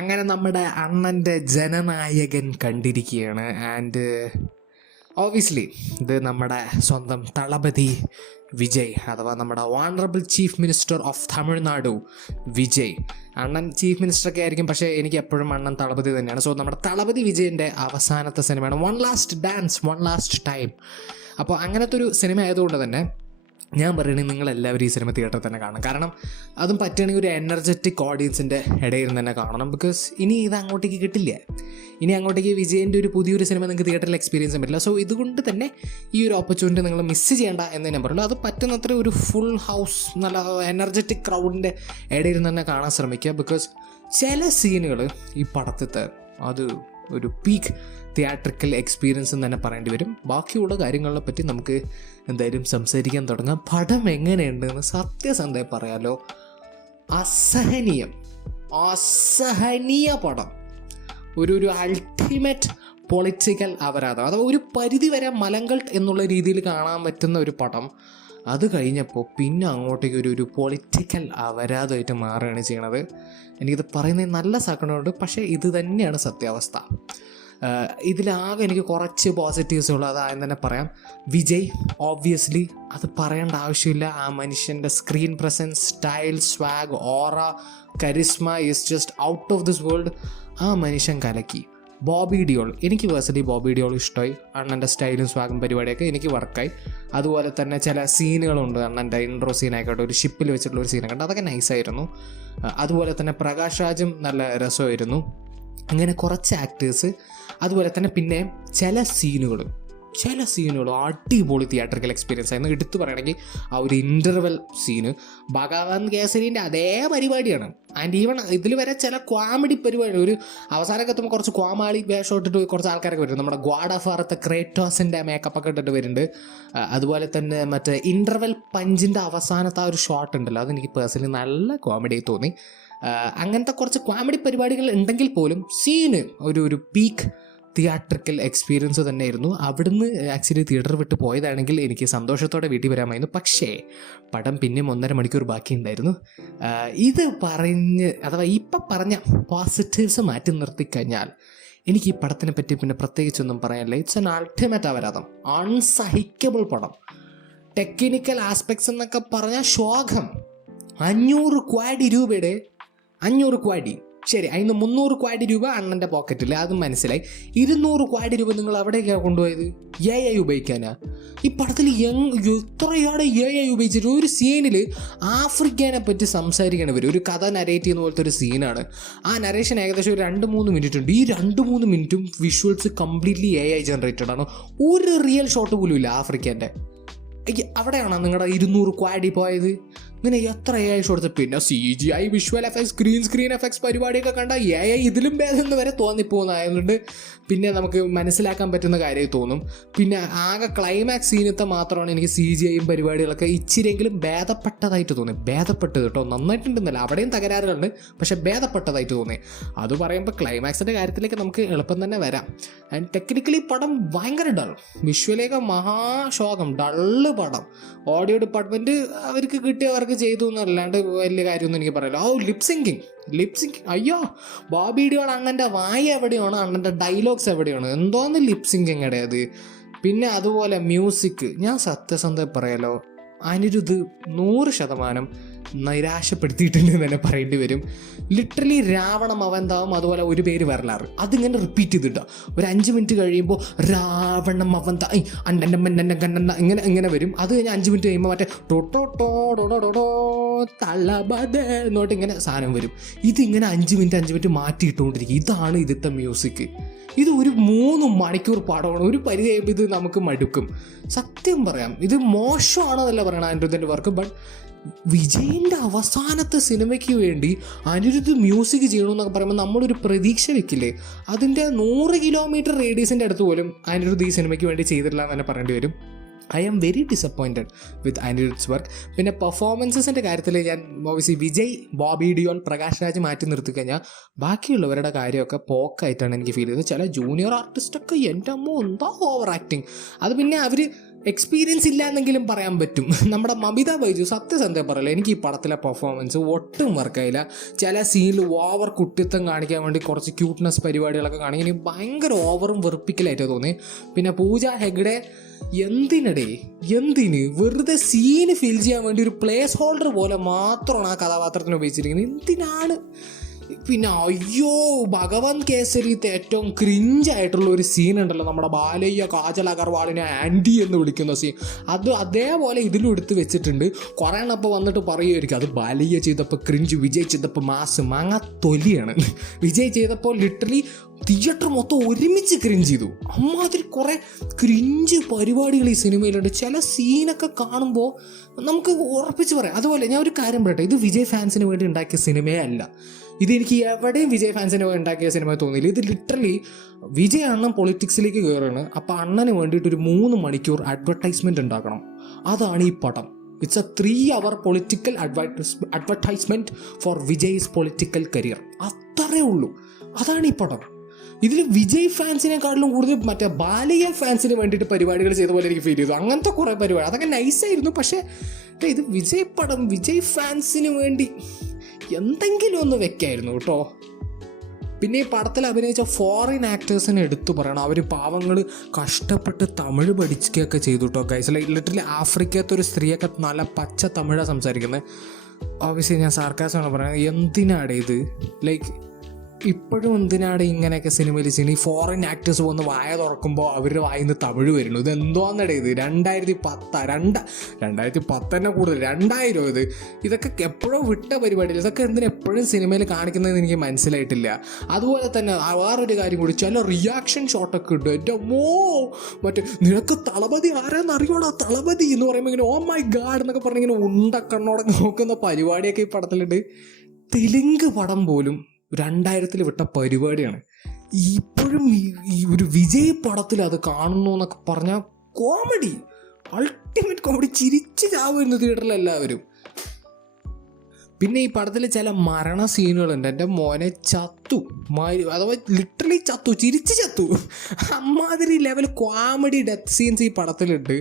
അങ്ങനെ നമ്മുടെ അണ്ണൻ്റെ ജനനായകൻ കണ്ടിരിക്കുകയാണ്. ആൻഡ് ഓബിയസ്ലി ഇത് നമ്മുടെ സ്വന്തം തളപതി വിജയ്, അഥവാ നമ്മുടെ honourable chief minister of Tamil Nadu Vijay. Annan chief മിനിസ്റ്ററൊക്കെ ആയിരിക്കും, പക്ഷേ എനിക്ക് എപ്പോഴും അണ്ണൻ തളപതി തന്നെയാണ്. സോ നമ്മുടെ തളപതി വിജയൻ്റെ അവസാനത്തെ സിനിമയാണ് one last dance, one last time. അപ്പോൾ അങ്ങനത്തെ ഒരു സിനിമ ആയതുകൊണ്ട് തന്നെ ഞാൻ പറയുകയാണെങ്കിൽ നിങ്ങളെല്ലാവരും ഈ സിനിമ തിയേറ്ററിൽ തന്നെ കാണണം. കാരണം അതും പറ്റുകയാണെങ്കിൽ ഒരു എനർജറ്റിക് ഓഡിയൻസിൻ്റെ ഇടയിൽ തന്നെ കാണണം. ബിക്കോസ് ഇനി ഇത് അങ്ങോട്ടേക്ക് കിട്ടില്ല. ഇനി അങ്ങോട്ടേക്ക് വിജയൻ്റെ ഒരു പുതിയൊരു സിനിമ നിങ്ങൾക്ക് തിയേറ്ററിൽ എക്സ്പീരിയൻസ് ചെയ്യാൻ പറ്റില്ല. സോ ഇതുകൊണ്ട് തന്നെ ഈ ഒരു ഓപ്പർച്യൂണിറ്റി നിങ്ങൾ മിസ് ചെയ്യേണ്ട എന്ന് ഞാൻ പറയുള്ളൂ. അത് പറ്റുന്നത്ര ഒരു ഫുൾ ഹൗസ് നല്ല എനർജറ്റിക് ക്രൗഡിൻ്റെ ഇടയിൽ തന്നെ കാണാൻ ശ്രമിക്കുക. ബിക്കോസ് ചില സീനുകൾ ഈ പടത്തിത്തെ അത് ഒരു പീക്ക് തിയേറ്ററിക്കൽ എക്സ്പീരിയൻസ് എന്ന് തന്നെ പറയേണ്ടി വരും. ബാക്കിയുള്ള കാര്യങ്ങളെ പറ്റി നമുക്ക് എന്തായാലും സംസാരിക്കാൻ തുടങ്ങാം. പടം എങ്ങനെയുണ്ടെന്ന് സത്യസന്ധമായി പറയാലോ, അസഹനീയ പടം. ഒരു അൾട്ടിമേറ്റ് പൊളിറ്റിക്കൽ അപരാധം, അഥവാ ഒരു പരിധി വരെ മലങ്കൾട്ട് എന്നുള്ള രീതിയിൽ കാണാൻ പറ്റുന്ന ഒരു പടം. അത് കഴിഞ്ഞപ്പോൾ പിന്നെ അങ്ങോട്ടേക്ക് ഒരു പൊളിറ്റിക്കൽ അപരാധമായിട്ട് മാറുകയാണ് ചെയ്യണത്. എനിക്കിത് പറയുന്നത് നല്ല സങ്കടമുണ്ട്, പക്ഷേ ഇത് തന്നെയാണ് സത്യാവസ്ഥ. ഇതിലാകെ എനിക്ക് കുറച്ച് പോസിറ്റീവ്സ് ഉള്ളൂ, അതായത് തന്നെ പറയാം. വിജയ് ഓബ്വിയസ്ലി അത് പറയേണ്ട ആവശ്യമില്ല. ആ മനുഷ്യൻ്റെ screen presence, style, swag, aura, charisma is just out of this world. ആ മനുഷ്യൻ കലക്കി. ബോബി ഡിയോൾ, എനിക്ക് പേഴ്സണലി ബോബി ഡിയോൾ ഇഷ്ടമായി. അണ്ണൻ്റെ സ്റ്റൈലും സ്വാഗും പരിപാടിയൊക്കെ എനിക്ക് വർക്കായി. അതുപോലെ തന്നെ ചില സീനുകളുണ്ട്, അണ്ണൻ്റെ ഇൻട്രോ സീനായിക്കോട്ടെ, ഒരു ഷിപ്പിൽ വെച്ചിട്ടുള്ള ഒരു സീനൊക്കെ ഉണ്ട്, അതൊക്കെ നൈസായിരുന്നു. അതുപോലെ തന്നെ പ്രകാശ് രാജും നല്ല രസമായിരുന്നു. അങ്ങനെ കുറച്ച് ആക്ടേഴ്സ്. അതുപോലെ തന്നെ പിന്നെ ചില സീനുകൾ അടിപൊളി തിയേറ്ററിക്കൽ എക്സ്പീരിയൻസ് ആയിരുന്നു. എടുത്തു പറയുകയാണെങ്കിൽ ആ ഒരു ഇൻ്റർവെൽ സീന് ഭഗവാൻ കേസരീൻ്റെ അതേ പരിപാടിയാണ്. ആൻഡ് ഈവൺ ഇതിൽ വരെ ചില കോമഡി പരിപാടി, ഒരു അവസാനമൊക്കെ എത്തുമ്പോൾ കുറച്ച് കോമാളി വേഷം ഇട്ടിട്ട് കുറച്ച് ആൾക്കാരൊക്കെ വരും. നമ്മുടെ ഗോഡ് ഓഫ് വാറത്തെ ക്രേറ്റോസിൻ്റെ മേക്കപ്പൊക്കെ ഇട്ടിട്ട് വരുന്നുണ്ട്. അതുപോലെ തന്നെ മറ്റേ ഇൻ്റർവെൽ പഞ്ചിൻ്റെ അവസാനത്തെ ആ ഒരു ഷോട്ട് ഉണ്ടല്ലോ, അതെനിക്ക് പേഴ്സണലി നല്ല കോമഡി തോന്നി. അങ്ങനത്തെ കുറച്ച് കോമഡി പരിപാടികൾ ഉണ്ടെങ്കിൽ പോലും സീന് ഒരു പീക്ക് തിയേറ്ററിക്കൽ എക്സ്പീരിയൻസ് തന്നെയായിരുന്നു. അവിടുന്ന് ആക്ച്വലി തിയേറ്റർ വിട്ട് പോയതാണെങ്കിൽ എനിക്ക് സന്തോഷത്തോടെ വീട്ടിൽ വരാമായിരുന്നു. പക്ഷേ പടം പിന്നെയും 1.5 മണിക്കൂർ ബാക്കിയുണ്ടായിരുന്നു. ഇത് അഥവാ ഇപ്പം പറഞ്ഞ പോസിറ്റീവ്സ് മാറ്റി നിർത്തിക്കഴിഞ്ഞാൽ എനിക്ക് ഈ പടത്തിനെ പറ്റി പിന്നെ പ്രത്യേകിച്ചൊന്നും പറയാനില്ല. ഇറ്റ്സ് എൻ അൾട്ടിമേറ്റ് അപരാധം, അൺസഹിക്കബിൾ പടം. ടെക്നിക്കൽ ആസ്പെക്ട്സ് എന്നൊക്കെ പറഞ്ഞാൽ ശോകം. 500 കോടി രൂപയുടെ 500 കോടി, ശരി, അതിന് 300 കോടി രൂപ അണ്ണൻ്റെ പോക്കറ്റിൽ, അത് മനസ്സിലായി. 200 കോടി രൂപ നിങ്ങൾ അവിടേക്കാണ് കൊണ്ടുപോയത് AI ഉപയോഗിക്കാനാ. ഈ പടത്തിൽ എത്രയാണ് AI ഉപയോഗിച്ചിട്ട് ഒരു സീനിൽ ആഫ്രിക്കനെ പറ്റി സംസാരിക്കണം. ഒരു കഥ നരേറ്റ് ചെയ്യുന്ന പോലത്തെ ഒരു സീനാണ്. ആ നരേഷൻ ഏകദേശം ഒരു 2-3 മിനിറ്റ് ഉണ്ട്. ഈ 2-3 മിനിറ്റും വിഷ്വൽസ് കംപ്ലീറ്റ്ലി AI ജനറേറ്റഡ് ആണ്. ഒരു റിയൽ ഷോട്ട് പോലും ഇല്ല ആഫ്രിക്കൻ്റെ. അവിടെയാണോ നിങ്ങളുടെ 200 കോടി പോയത്? ഇങ്ങനെ എത്ര AI ഷോട്ട്സ്, പിന്നെ CGI, visual effects, screen effects പരിപാടിയൊക്കെ കണ്ട AI ഇതിലും ഭേദം വരെ തോന്നിപ്പോകുന്നതായതുകൊണ്ട് പിന്നെ നമുക്ക് മനസ്സിലാക്കാൻ പറ്റുന്ന കാര്യം തോന്നും. പിന്നെ ആകെ ക്ലൈമാക്സ് സീനത്തെ മാത്രമാണ് എനിക്ക് CGIയും പരിപാടികളൊക്കെ ഇച്ചിരിയെങ്കിലും ഭേദപ്പെട്ടതായിട്ട് തോന്നി. ഭേദപ്പെട്ടത് കേട്ടോ, നന്നായിട്ടുണ്ടെന്നല്ല, അവിടെയും തകരാറുകളുണ്ട്, പക്ഷെ ഭേദപ്പെട്ടതായിട്ട് തോന്നി. അത് പറയുമ്പോൾ ക്ലൈമാക്സിൻ്റെ കാര്യത്തിലേക്ക് നമുക്ക് എളുപ്പം തന്നെ വരാം. ആൻഡ് ടെക്നിക്കലി പടം ഭയങ്കര ഡൾ, വിഷ്വലേക്ക് മഹാശോകം, ഡള്ള് പടം. ഓഡിയോ ഡിപ്പാർട്ട്മെൻറ്റ് അവർക്ക് കിട്ടിയവർക്ക് ചെയ്തു എന്നല്ലാണ്ട് വലിയ കാര്യമൊന്നും എനിക്ക് പറയില്ല. ലിപ്സിങ്കിങ് അയ്യോ, ബോബി ഡിയോൾ അണ്ണൻ്റെ വായ എവിടെയാണ്, അണ്ണൻ്റെ ഡയലോഗ്സ് എവിടെയാണ്, എന്തോന്ന് ലിപ്സിങ്കിങ് ഇടയത്. പിന്നെ അതുപോലെ മ്യൂസിക്, ഞാൻ സത്യസന്ധമായി പറയാലോ, അനിരുദ്ധ് 100% നിരാശപ്പെടുത്തിയിട്ടുണ്ട് എന്ന് തന്നെ പറയേണ്ടി വരും. ലിറ്ററലി രാവണം അവന്താവും, അതുപോലെ ഒരു പേര് വരലാറ്, അതിങ്ങനെ റിപ്പീറ്റ് ചെയ്തിട്ടോ ഒരു 5 മിനിറ്റ് കഴിയുമ്പോൾ രാവണം അവന്ത അണ്ണൻ്റെ മന്നൻ്റെ കണ്ണ ഇങ്ങനെ വരും. അത് കഴിഞ്ഞ് 5 മിനിറ്റ് കഴിയുമ്പോൾ മറ്റേ ടോട്ടോ തള്ളബദ എന്നോട്ട് ഇങ്ങനെ സാധനം വരും. ഇതിങ്ങനെ 5 മിനിറ്റ് മാറ്റിയിട്ടുകൊണ്ടിരിക്കും. ഇതാണ് ഇതിത്തെ മ്യൂസിക്. ഇത് ഒരു 3 മണിക്കൂർ പടമാണ്. ഒരു പരിധി കഴിയുമ്പോൾ ഇത് നമുക്ക് മടുക്കും. സത്യം പറയാം, ഇത് മോശമാണെന്നല്ല പറയണം അനിരുദ്ധൻ്റെ വർക്ക്. ബട്ട് വിജയിൻ്റെ അവസാനത്തെ സിനിമയ്ക്ക് വേണ്ടി അനിരുദ്ധ് മ്യൂസിക് ചെയ്യണമെന്നൊക്കെ പറയുമ്പോൾ നമ്മളൊരു പ്രതീക്ഷ വെക്കില്ലേ? അതിൻ്റെ 100 കിലോമീറ്റർ റേഡിയസിൻ്റെ അടുത്ത് പോലും അനിരുദ്ധ് ഈ സിനിമയ്ക്ക് വേണ്ടി ചെയ്തിട്ടില്ല എന്ന് തന്നെ പറയേണ്ടി വരും. I am very disappointed with Anirudh's work. പിന്നെ പെർഫോമൻസസിൻ്റെ കാര്യത്തിൽ ഞാൻ ഓബിയസ്ലി വിജയ്, ബോബി ഡിയോൾ, പ്രകാശ് രാജ് മാറ്റി നിർത്തി കഴിഞ്ഞാൽ ബാക്കിയുള്ളവരുടെ കാര്യമൊക്കെ പോക്കായിട്ടാണ് എനിക്ക് ഫീൽ ചെയ്തത്. ചില ജൂനിയർ ആർട്ടിസ്റ്റൊക്കെ എൻ്റെ അമ്മ എന്താ ഓവർ ആക്ടിങ്. അത് പിന്നെ അവർ എക്സ്പീരിയൻസ് ഇല്ല എന്നെങ്കിലും പറയാൻ പറ്റും. നമ്മുടെ മമിത ബൈജു സത്യസന്ധം പറയില്ല, എനിക്ക് ഈ പടത്തിലെ പെർഫോമൻസ് ഒട്ടും വർക്കായില്ല. ചില സീനിൽ ഓവർ കുട്ടിത്തം കാണിക്കാൻ വേണ്ടി കുറച്ച് ക്യൂട്ട്നെസ് പരിപാടികളൊക്കെ കാണിക്കാൻ എനിക്ക് ഭയങ്കര ഓവറും വെറുപ്പിക്കലായിട്ട് തോന്നി. പിന്നെ പൂജ ഹെഗ്ഡെ എന്തിന് വെറുതെ സീന് ഫിൽ ചെയ്യാൻ വേണ്ടി ഒരു പ്ലേസ് ഹോൾഡർ പോലെ മാത്രമാണ് ആ കഥാപാത്രത്തിന് ഉപയോഗിച്ചിരിക്കുന്നത്. എന്തിനാണ്? പിന്നെ അയ്യോ, ഭഗവാൻ കേസരിത്തെ ഏറ്റവും ക്രിഞ്ചായിട്ടുള്ള ഒരു സീൻ ഉണ്ടല്ലോ, നമ്മുടെ ബാലയ്യ കാജൽ അഗർവാളിനെ ആൻറ്റി എന്ന് വിളിക്കുന്ന സീൻ, അത് അതേപോലെ ഇതിലും എടുത്ത് വെച്ചിട്ടുണ്ട്. കുറേ എണ്ണപ്പോൾ വന്നിട്ട് പറയുമായിരിക്കും അത് ബാലയ്യ ചെയ്തപ്പോൾ ക്രിഞ്ച്, വിജയ് ചെയ്തപ്പോൾ മാസ്. മാങ്ങ തൊലിയാണ്. വിജയ് ചെയ്തപ്പോൾ ലിറ്ററലി തിയേറ്റർ മൊത്തം ഒരുമിച്ച് ക്രിഞ്ച് ചെയ്തു. അമ്മാതിരി കുറേ ക്രിഞ്ച് പരിപാടികൾ ഈ സിനിമയിലുണ്ട്. ചില സീനൊക്കെ കാണുമ്പോൾ നമുക്ക് ഉറപ്പിച്ച് പറയാം. അതുപോലെ ഞാൻ ഒരു കാര്യം പറയട്ടെ, ഇത് വിജയ് ഫാൻസിന് വേണ്ടി ഉണ്ടാക്കിയ സിനിമയേ അല്ല. ഇതെനിക്ക് എവിടെയും വിജയ് ഫാൻസിന് വേണ്ടി ഉണ്ടാക്കിയ സിനിമ തോന്നിയില്ല. ഇത് ലിറ്ററലി വിജയ് അണ്ണൻ പൊളിറ്റിക്സിലേക്ക് കയറുകയാണ്. അപ്പോൾ അണ്ണന് വേണ്ടിയിട്ടൊരു 3 മണിക്കൂർ അഡ്വർടൈസ്മെൻറ്റ് ഉണ്ടാക്കണം. അതാണ് ഈ പടം. It's a 3 hour political advertisement for Vijay's political career. അത്രേ ഉള്ളൂ. അതാണ് ഈ പടം. ഇതിൽ വിജയ് ഫാൻസിനെക്കാട്ടിലും കൂടുതൽ മറ്റേ ബാലയ്യ ഫാൻസിന് വേണ്ടിയിട്ട് പരിപാടികൾ ചെയ്ത പോലെ എനിക്ക് ഫീൽ ചെയ്തു. അങ്ങനത്തെ കുറേ പരിപാടി അതൊക്കെ നൈസായിരുന്നു. പക്ഷേ ഇത് വിജയ് പടം വിജയ് ഫാൻസിന് വേണ്ടി എന്തെങ്കിലും ഒന്ന് വെക്കായിരുന്നു കേട്ടോ. പിന്നെ ഈ പടത്തിൽ അഭിനയിച്ച ഫോറിൻ ആക്ടേഴ്സിനെ എടുത്തു പറയണം. അവർ പാവങ്ങൾ കഷ്ടപ്പെട്ട് തമിഴ് പഠിക്കുകയൊക്കെ ചെയ്തു കേട്ടോ ഗൈസ്. ലിറ്ററലി ആഫ്രിക്കത്തെ ഒരു സ്ത്രീയൊക്കെ നല്ല പച്ച തമിഴാണ് സംസാരിക്കുന്നത്. ഓബിയസ്ലി ഞാൻ സാർക്കാസമാണ് പറയുന്നത്. എന്തിനാണ് ഇത്? ഇപ്പോഴും എന്തിനാണ് ഇങ്ങനെയൊക്കെ സിനിമയിൽ ചെയ്യുന്നത്? ഈ ഫോറിൻ ആക്ടേഴ്സ് വന്ന് വായ തുറക്കുമ്പോൾ അവരുടെ വായിൽ നിന്ന് തമിഴ് വരുന്നു. ഇത് എന്തോന്നടേ ഇത്? 2010 തന്നെ കൂടുതൽ 2000 ഇതൊക്കെ എപ്പോഴും വിട്ട പരിപാടിയിൽ. ഇതൊക്കെ എന്തിനാ എപ്പോഴും സിനിമയിൽ കാണിക്കുന്നതെന്ന് എനിക്ക് മനസ്സിലായിട്ടില്ല. അതുപോലെ തന്നെ വേറൊരു കാര്യം കൂടി, ചില റിയാക്ഷൻ ഷോട്ടൊക്കെ ഉണ്ട്. എൻ്റെ മറ്റേ നിനക്ക് തളപതി ആരാന്ന് അറിയോടാ, തളപതി എന്ന് പറയുമ്പോൾ ഇങ്ങനെ ഓ മൈ ഗാഡ് എന്നൊക്കെ പറഞ്ഞിങ്ങനെ ഉണ്ടക്കണ്ണോടെ നോക്കുന്ന പരിപാടിയൊക്കെ ഈ പടത്തിലുണ്ട്. തെലുങ്ക് പടം പോലും 2000 വിട്ട പരിപാടിയാണ്. ഇപ്പോഴും ഈ ഒരു വിജയ് പടത്തിൽ അത് കാണുന്നു എന്നൊക്കെ പറഞ്ഞാൽ കോമഡി, അൾട്ടിമേറ്റ് കോമഡി. ചിരിച്ച് ചാവുന്നു തിയേറ്ററിൽ എല്ലാവരും. പിന്നെ ഈ പടത്തിൽ ചില മരണ സീനുകളുണ്ട്. എൻ്റെ മോനെ ചത്തു, അഥവാ ലിറ്ററലി ചത്തു, ചിരിച്ച് ചത്തു. അമ്മാതിരി ലെവൽ കോമഡി ഡെത്ത് സീൻസ് ഈ പടത്തിലുണ്ട്.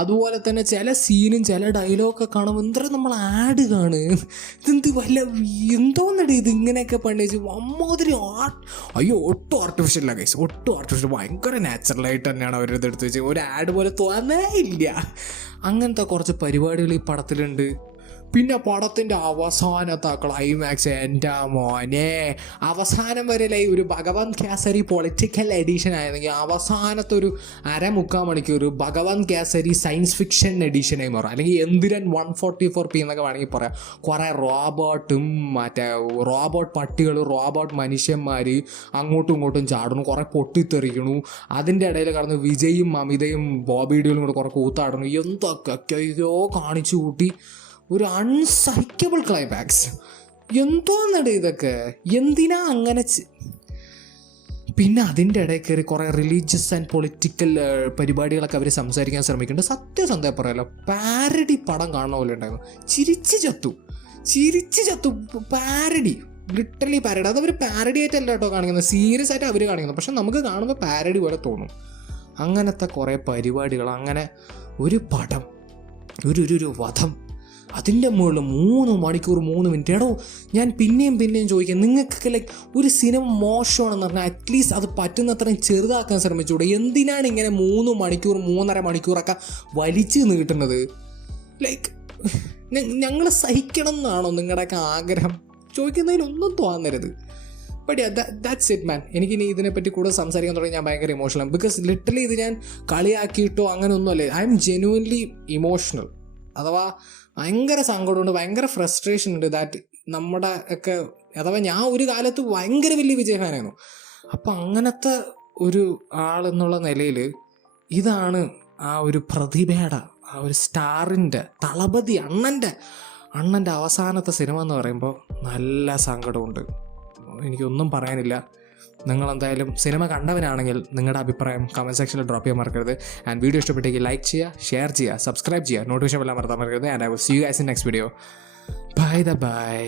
അതുപോലെ തന്നെ ചില സീനും ചില ഡയലോഗൊക്കെ കാണുമ്പോൾ എന്താ നമ്മൾ ആഡ് കാണ്, ഇതെന്ത് വല്ല എന്തോന്നടി ഇത് ഇങ്ങനെയൊക്കെ പണിച്ച് അമ്മാതിരി അയ്യോ ഒട്ടും ആർട്ടിഫിഷ്യൽ ഗൈസ്, ഒട്ടും ആർട്ടിഫിഷ്യൽ. ഭയങ്കര നാച്ചുറലായിട്ട് തന്നെയാണ് അവരത് എടുത്ത് വെച്ച്. ഒരു ആഡ് പോലെ തോന്നേ ഇല്ല. അങ്ങനത്തെ കുറച്ച് പരിപാടികൾ ഈ പടത്തിലുണ്ട്. പിന്നെ പടത്തിൻ്റെ അവസാനത്തെ ക്ലൈമാക്സ് എൻ്റെ മോനെ, അവസാനം വരെ ഒരു ഭഗവാൻ കേസരി പൊളിറ്റിക്കൽ എഡിഷൻ ആയിരുന്നെങ്കിൽ അവസാനത്തെ ഒരു 1/4 മണിക്കൂർ ഭഗവാൻ കേസരി സയൻസ് ഫിക്ഷൻ എഡിഷനായി മാറും. അല്ലെങ്കിൽ എന്തിരൻ 144p എന്നൊക്കെ വേണമെങ്കിൽ പറയാം. കുറേ റോബോട്ടും മറ്റേ റോബോട്ട് പട്ടികൾ, റോബോട്ട് മനുഷ്യന്മാർ അങ്ങോട്ടും ഇങ്ങോട്ടും ചാടുന്നു, കുറേ പൊട്ടിത്തെറിക്കണു. അതിൻ്റെ ഇടയിൽ കടന്ന് വിജയും അമിതയും ബോബിഡികളും കൂടെ കുറേ കൂത്താടുന്നു. എന്തൊക്കെയോ കാണിച്ചു കൂട്ടി ഒരു അൺസഹിക്കബിൾ ക്ലൈമാക്സ്. എന്തോന്നടേ ഇതൊക്കെ, എന്തിനാ അങ്ങനെ? പിന്നെ അതിൻ്റെ ഇടയിൽ കയറി കുറേ റിലീജിയസ് ആൻഡ് പൊളിറ്റിക്കൽ പരിപാടികളൊക്കെ അവർ സംസാരിക്കാൻ ശ്രമിക്കുന്നുണ്ട്. സത്യസന്ധം പറയാലോ, പാരഡി പടം കാണുന്ന പോലെ ഉണ്ടായിരുന്നു. ചിരിച്ച് ചത്തു. Parody, literally parody. അത് അവർ പാരഡി ആയിട്ടല്ല കേട്ടോ കാണിക്കുന്നത്, സീരിയസ് ആയിട്ട് അവർ കാണിക്കുന്നത്. പക്ഷെ നമുക്ക് കാണുമ്പോൾ പാരഡി പോലെ തോന്നും. അങ്ങനത്തെ കുറേ പരിപാടികൾ. അങ്ങനെ ഒരു പടം, ഒരു വധം, അതിൻ്റെ മുകളിൽ 3 മണിക്കൂർ 3 മിനിറ്റ്. എടോ ഞാൻ പിന്നെയും ചോദിക്കാം, നിങ്ങൾക്കൊക്കെ ഒരു സിനിമ മോശമാണെന്ന് പറഞ്ഞാൽ അറ്റ്ലീസ്റ്റ് അത് പറ്റുന്നത്രയും ചെറുതാക്കാൻ ശ്രമിച്ചുകൂടെ? എന്തിനാണ് ഇങ്ങനെ 3 മണിക്കൂർ 3.5 മണിക്കൂറൊക്കെ വലിച്ച് നീട്ടുന്നത്? ഞങ്ങൾ സഹിക്കണം എന്നാണോ നിങ്ങളുടെയൊക്കെ ആഗ്രഹം? ചോദിക്കുന്നതിലൊന്നും തോന്നരുത്. But that's it man. എനിക്കിനി ഇതിനെപ്പറ്റി കൂടുതൽ സംസാരിക്കാൻ തുടങ്ങി ഞാൻ ഭയങ്കര ഇമോഷണലാണ്. ബിക്കോസ് ലിറ്ററലി ഇത് ഞാൻ കളിയാക്കിയിട്ടോ അങ്ങനെ ഒന്നുമല്ലേ. I'm genuinely emotional. അഥവാ ഭയങ്കര സങ്കടമുണ്ട്, ഭയങ്കര ഫ്രസ്ട്രേഷൻ ഉണ്ട്. ദാറ്റ് നമ്മുടെ ഒക്കെ, അഥവാ ഞാൻ ഒരു കാലത്ത് ഭയങ്കര വലിയ വിജയ് ഫാനായിരുന്നു. അപ്പം അങ്ങനത്തെ ഒരു ആളെന്നുള്ള നിലയിൽ ഇതാണ് ആ ഒരു പ്രതിഭയുടെ, ആ ഒരു സ്റ്റാറിൻ്റെ, തളപതി അണ്ണൻ്റെ അവസാനത്തെ സിനിമ എന്ന് പറയുമ്പോൾ നല്ല സങ്കടമുണ്ട്. എനിക്കൊന്നും പറയാനില്ല. നിങ്ങളെന്തായാലും സിനിമ കണ്ടവനാണെങ്കിൽ നിങ്ങളുടെ അഭിപ്രായം കമൻറ്റ് സെക്ഷനിൽ ഡ്രോപ്പ് ചെയ്യാൻ മറക്കരുത്. ആൻഡ് വീഡിയോ ഇഷ്ടപ്പെട്ടെങ്കിൽ ലൈക്ക് ചെയ്യുക, ഷെയർ ചെയ്യുക, സബ്സ്ക്രൈബ് ചെയ്യുക, നോട്ടിഫിക്കേഷൻ എല്ലാം മറക്കാൻ മറക്കരുത്. And I will see you guys in next video. By.